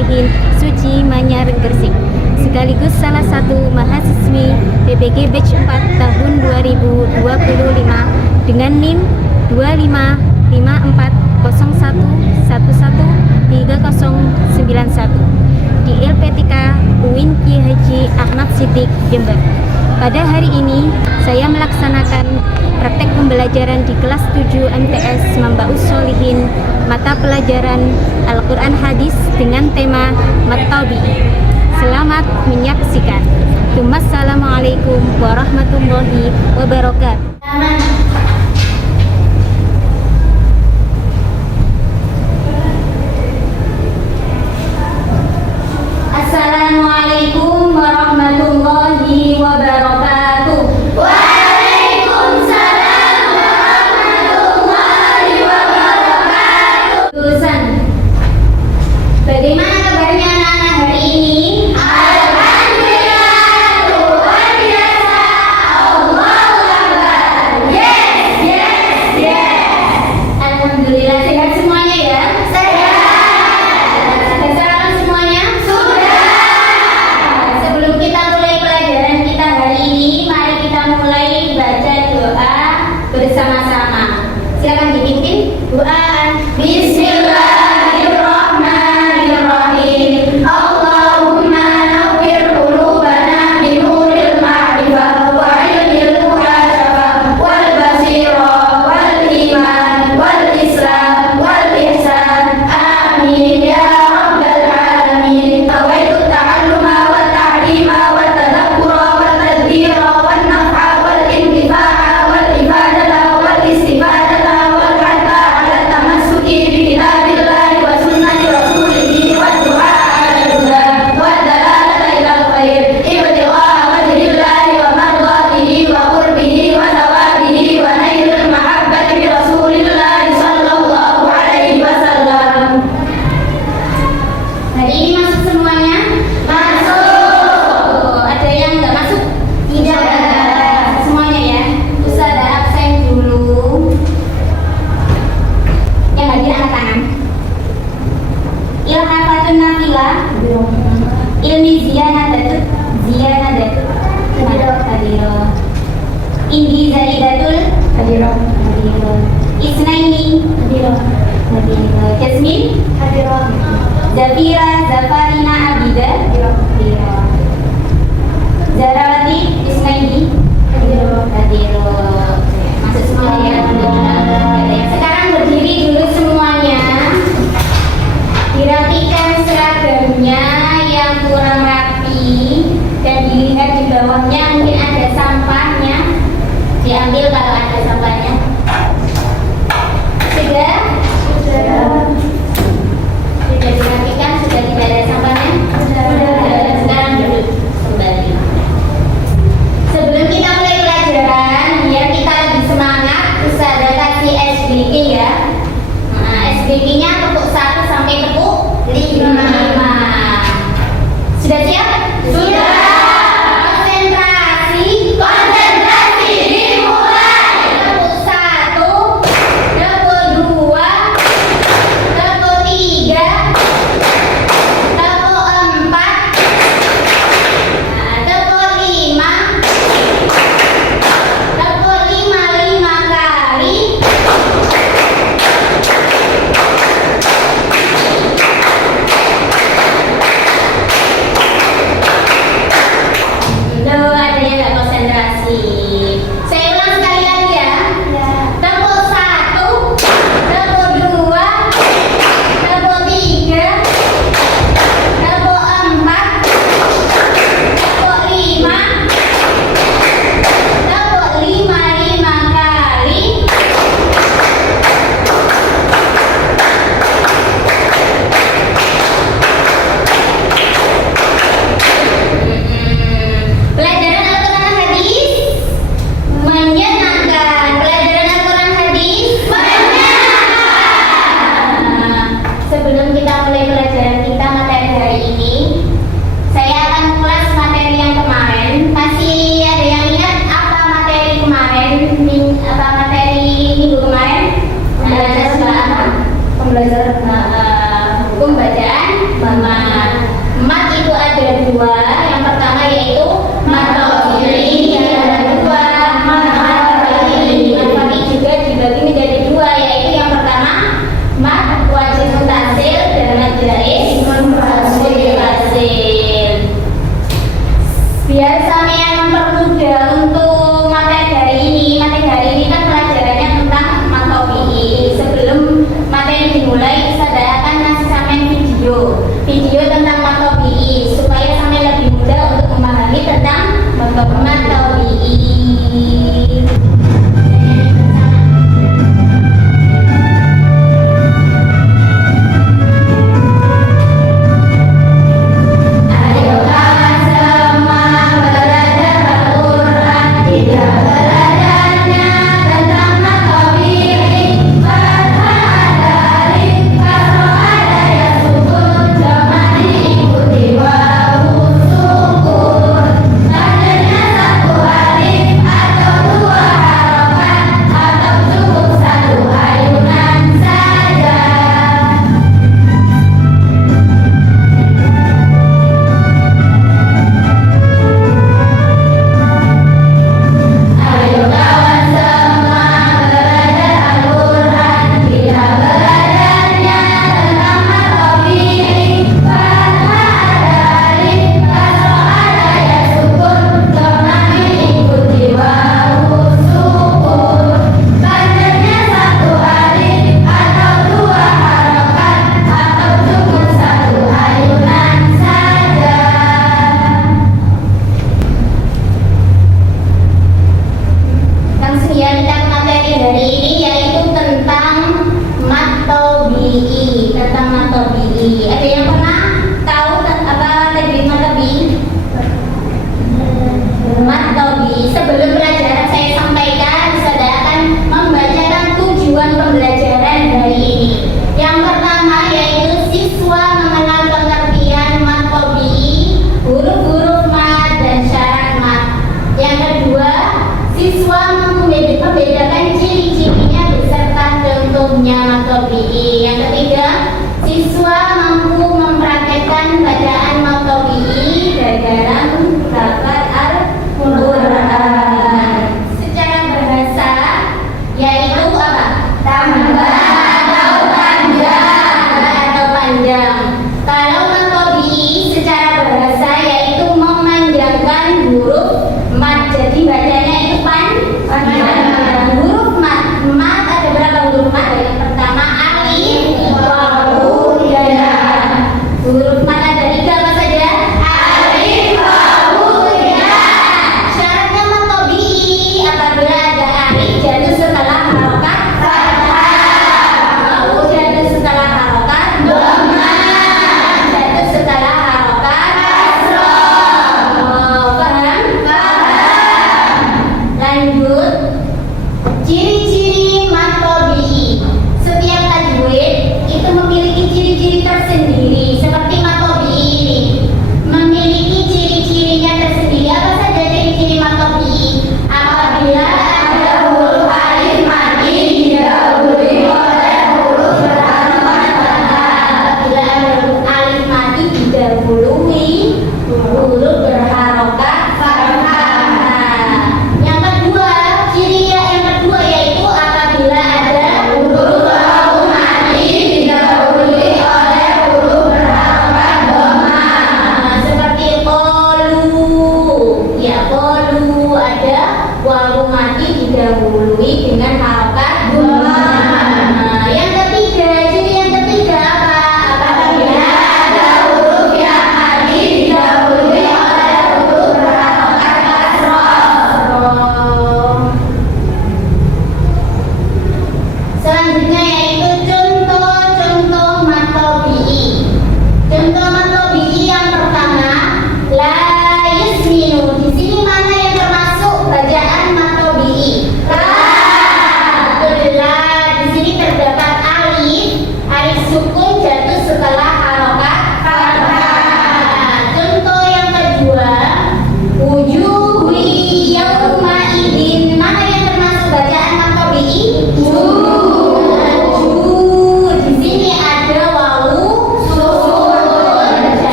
Solihin Suci Manyar Gresik, sekaligus salah satu mahasiswi PPG Batch 4 tahun 2025 dengan NIM 255401113091 di LPTK UIN Ki Haji Ahmad Siddiq Jember. Pada hari ini saya melaksanakan praktek pembelajaran di kelas 7 MTS Mambaus Solihin mata pelajaran Al-Quran Hadis dengan tema Mat-Tabi. Selamat menyaksikan. Assalamualaikum warahmatullahi wabarakatuh. Assalamualaikum warahmatullahi wabarakatuh. Waalaikumsalam warahmatullahi wabarakatuh. Lulusan, bagaimana kabarnya anak-anak hari ini? Alhamdulillah, luar biasa. Allahu Akbar. Yes, yes, yes. Alhamdulillah, sehat semuanya ya? Sehat. Sudah sarapan semuanya? Sudah. Sebelum kita mulai pelajaran kita hari ini, mari kita mulai baca doa bersama-sama. Silakan dipimpin doa. Bismillahirrahmanirrahim. Allahumma nawwir qulubana binuril ma'rifah wa ilmil muhasabah wal basirah wal iman wal islam wal ihsan. Amin ya rabbal alamin. Nawaitu ta'alluma wa ta'lima wa tadabbura wa tadbira wa naf'a wal intifa'a wal ifadata wal istifadata wal hadda ala tamassuki bi kitabillahi wa sunnati rasulihi wa du'a ala huda wa dalalata ila al-khair ibtigha'a wajhillahi wa mardatihi wa qurbihi wa thawabihi wa nailil mahabbati bi rasulillahi sallallahu alaihi wasallam. Hari ini masuk semuanya? Masuk. Ada yang nggak masuk? Tidak. Semuanya ya. Ustazah absen dulu. Yang hadir angkat tangan. Ilhafatun Nafilah, Ilmi Ziyanadatut, Hadiro. Indi Zaidatul, Hadiro. Isnaini, Hadiro. Jasmin, Zafira Zafarina Abida, Zarawati Isnaini, Hadiro. Masuk semuanya ya. Sekarang berdiri dulu semuanya. Dirapikan seragamnya yang kurang rapi dan dilihat di bawahnya mungkin ada sampahnya. Diambil kalau ada sampahnya. Sudah? Sudah dirapikan, sudah tidak ada sampahnya? Sudah. Sekarang duduk kembali. Sebelum kita mulai pelajaran, biar kita lebih semangat, Ustazah kasih SBK ya. Nah, SBK-nya tepuk 1 sampai tepuk 5. Sudah siap? Sudah. Konsentrasi. Konsentrasi dimulai. Tepuk 1, tepuk 2, tepuk 3, mat. Mat itu ada dua. Yang pertama yaitu mat tawili, ada dua mat fa'ili. Mat fa'ili juga dibagi menjadi dua, yaitu yang pertama mat wajib mutasil dan mat jaiz mutasil. Biar sampean mempermudah untuk materi hari ini kan pelajarannya tentang mat tawili. Sebelum materi dimulai, saya akan ngasih sampean video tentang mat tawili supaya sampean lebih mudah untuk memahami tentang mat tawili. Ayo kawan semua belajar Al-Quran, tidak belajarnya tentang mat tawili. Fathah ada alif, kasroh ada ya sukun, jangan diikuti wawu sukun. Tandanya satu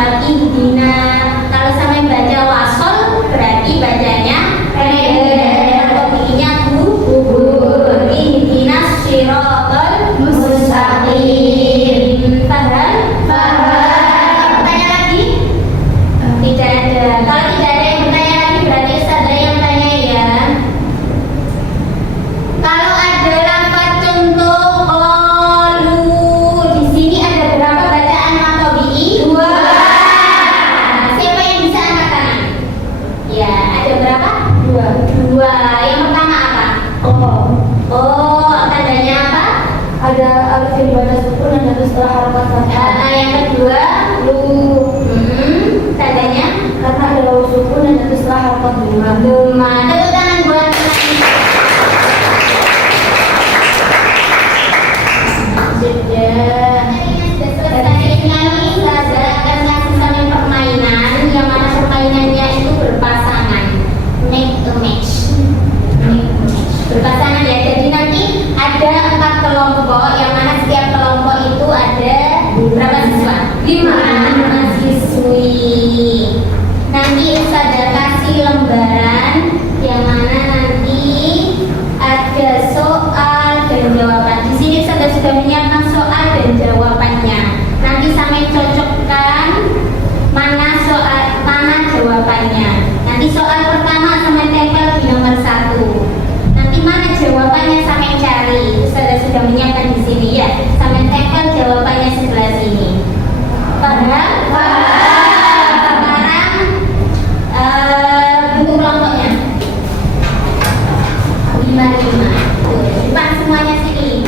hafal ihdina. Kalau sampai baca wasol berarti bacanya kalau bikinnya gugur. Ihdina siratal mustaqim. Paham? Tanya lagi? Tidak ada. Kalau tidak ada yang bertanya lagi berarti ada yang tanya ya. Kalau ada lafaz contoh qalu, di sini ada berapa bacaan maqabi'i? 2. Siapa yang bisa angkat tangan? Ya, ada berapa? 2. Yang pertama apa? Oh, tandanya apa? Ada alif yang dibaca sukun dan satu setelah harakat fathah. Yang kedua, Lu, tandanya karena ada wawu sukun dan satu setelah harakat duma. duma. Tepuk tangan buat sudah. Selesai ini Ustazah akan ngasih sampai permainan yang mana permainannya itu berpasangan, make a match. Berpasangan ya. Jadi nanti ada 4 kelompok yang mana setiap kelompok itu ada berapa siswa? 5 siswi. Nanti Ustazah kasih lembaran yang mana nanti ada soal dan jawaban. Di sini Ustazah sudah menyiapkan soal dan jawabannya. Nanti sampai cocokkan mana soal, mana jawabannya. Nanti soal pertama sampai tempel di nomor 1. Nanti mana jawabannya sampai cari. Ustazah sudah menyiapkan di sini ya. Sampai tempel jawabannya sebelah sini. Paham? Sekarang bentuk kelompoknya 5. Tuh, depan semuanya sini.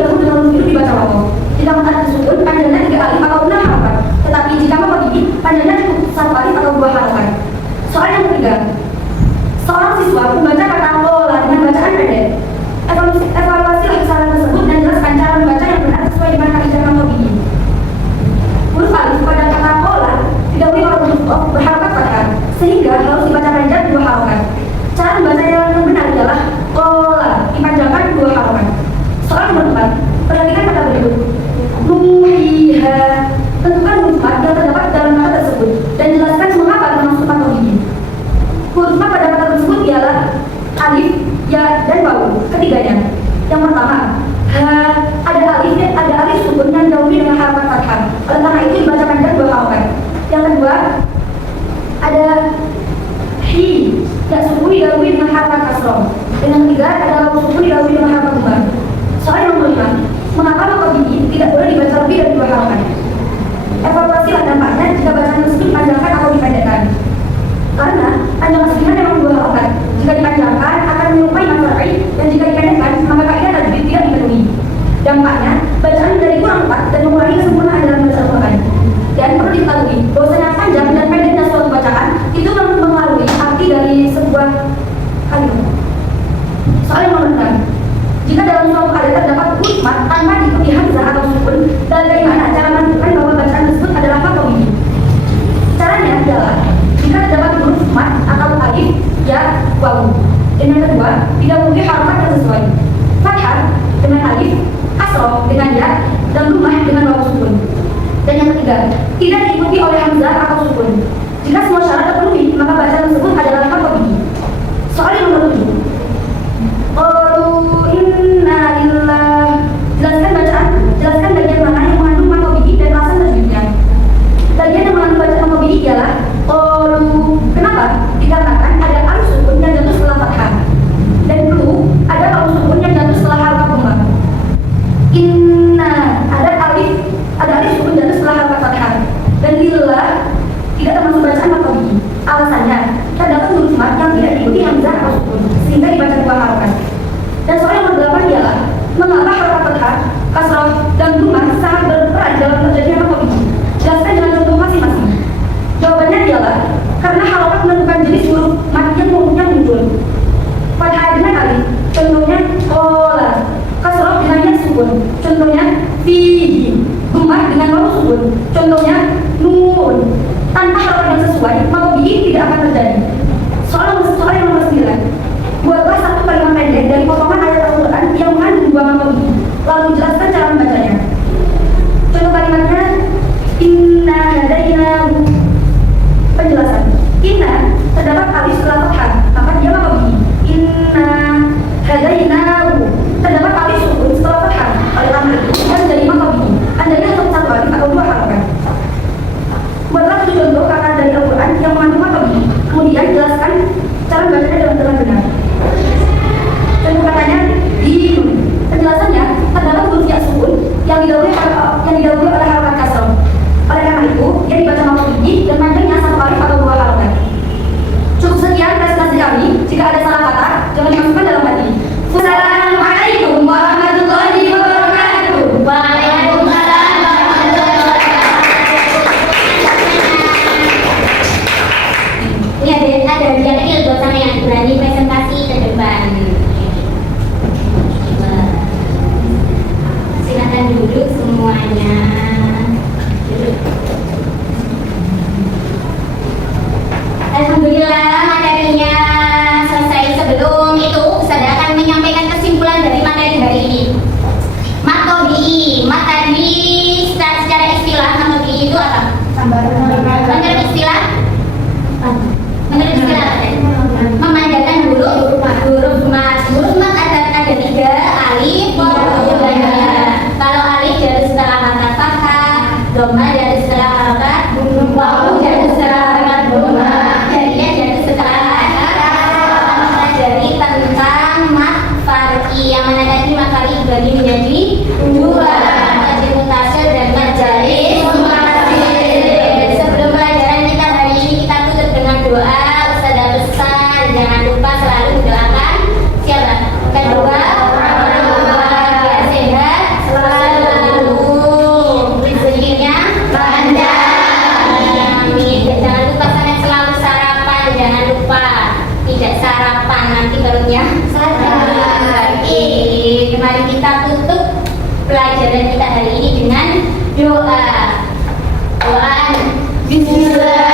bertemu dengan huruf hidup dibaca wawu. Jika mata tersebut panjangnya 3 alif atau 6 harakat. Tetapi jika mata gigi panjangnya cukup 1 alif atau 2 harakat. Soal yang ketiga, seorang siswa membaca kata kola dengan bacaan pendek. Evaluasilah kesalahan tersebut dan jelaskan cara membaca yang benar sesuai dengan kaidah mata gigi. Huruf alif pada kata kola didahului oleh huruf o berharakat fathah, sehingga harus dibaca panjang 2 harakat. Cara membaca yang benar adalah kola dipanjangkan 2 harakat. Soal nomor 4, perhatikan kata berikut. Nuhiha, tentukan huruf mat yang terdapat dalam kata tersebut dan jelaskan mengapa termasuk mata gigi. Huruf mat pada kata tersebut ialah alif, ya, dan wawu ketiganya. Yang pertama, ha, ada alif sukun yang didahului dengan harakat fathah. Oleh karena itu dibaca panjang 2 harakat. Yang kedua, ada hi, ya, sukun didahului dengan harakat kasroh. Dan yang ketiga, ada wawu sukun didahului dengan harakat dhamma. Soal yang nomor 5, mengapa mata gigi tidak boleh dibaca lebih dari 2 harakat? Evaluasilah dampaknya jika bacaan tersebut dipanjangkan atau dipendekkan. Karena panjang aslinya memang 2 harakat. Jika dipanjangkan akan menyerupai matla'i, dan jika dipendekkan maka kaidah tajwid tidak dipenuhi. Dampaknya bacaan menjadi kurang tepat dan mengurangi kesempurnaan dalam membaca Al-Quran. Dan perlu diketahui bahwasanya panjang dan pendeknya suatu bacaan itu mempengaruhi arti dari sebuah kalimat. Soal yang nomor 6, jika dalam suatu kalimat terdapat huruf mat tanpa diikuti hamzah atau sukun, bagaimana cara menentukan bahwa bacaan tersebut adalah mata gigi? Caranya adalah jika terdapat huruf mat atau alif, ya, wawu. Dan yang kedua, didahului harakat yang sesuai. Fathah dengan alif, kasroh dengan ya, dan dhammah dengan wawu sukun. Dan yang ketiga, tidak diikuti oleh hamzah atau sukun. Jika semua syarat terpenuhi, maka bacaan tersebut adalah mata gigi. Soal yang nomor 7, qalu inna lillah. Jelaskan bagian mana yang mengandung mata gigi dan alasan tajwidnya. Bagian yang mengandung bacaan mata gigi ialah qalu. Kenapa? Dikarenakan ada alif sukun yang jatuh setelah fathah, dan lu ada wawu sukun yang jatuh setelah harakat dhamma. Inna ada alif sukun jatuh setelah harakat fathah, dan lillah tidak termasuk bacaan mata gigi. Alasannya terdapat huruf mat yang tidak diikuti hamzah atau sukun sehingga dibaca 2 harakat. Dan soal yang nomor 8 ialah mengapa harakat fathah, kasroh, dan dhammah sangat berperan dalam terjadinya mata gigi. Jelaskan dengan contoh masing-masing. Jawabannya ialah karena harakat menentukan jenis huruf mat yang muncul. Fathah dengan alif, contohnya kola. Kasroh dengan ya sukun, contohnya fihi. Dhammah dengan wawu sukun, contohnya nun. Tanpa harakat yang sesuai, mata gigi tidak akan terjadi. Soal yang nomor 9, buatlah satu kalimat pendek dari potongan ayat Al-Quran yang mengandung 2 mata gigi, lalu jelaskan cara membacanya. Contoh kalimatnya, inna hadainahu. Penjelasan, inna terdapat alif setelah fathah, maka dia mata gigi. Inna hadainahu terdapat alif sukun setelah fathah, oleh karena itu dia menjadi mata gigi. Andainya untuk 1 alif atau 2 harakat. Buatlah 7 contoh kata dari Al-Quran yang mengandung mata gigi, kemudian jelaskan cara membacanya dengan benar. Contoh katanya dinun. Penjelasannya terdapat huruf ya sukun yang didahului oleh harakat kasroh. Oleh karena itu, dia dibaca mata gigi dan panjangnya 1 alif atau 2 harakat. Cukup sekian presentasi kami. Jika ada salah kata, jangan dimasukkan dalam hati. Assalamualaikum warahmatullahi wabarakatuh. Waalaikumsalam warahmatullahi wabarakatuh. Ini ada ujian kecil buat sama yang berani presentasi ke depan. Silakan duduk semuanya. Duduk. Alhamdulillah materinya selesai. Sebelum itu saya akan menyampaikan kesimpulan dari materi hari ini. Mat tadi secara istilah mata gigi itu apa? Menurut istilah memanjangkan huruf mat. Huruf mat ada 3, alif, wawu, dan ya. Kalau alif jatuh setelah harakat fathah, dhammah jatuh setelah harakat wawu, jatuh setelah harakat dhamma, jadinya jatuh setelah harakat. Mempelajari tentang mat farqi, yang mana tadi mat farqi dibagi menjadi 2, mad mutasil dan mad jari. Sebelum pelajaran kita hari ini, kita tutup dengan doa. Jangan lupa selalu mendoakan siapa? Kedua, orang tua sehat, Bismillah.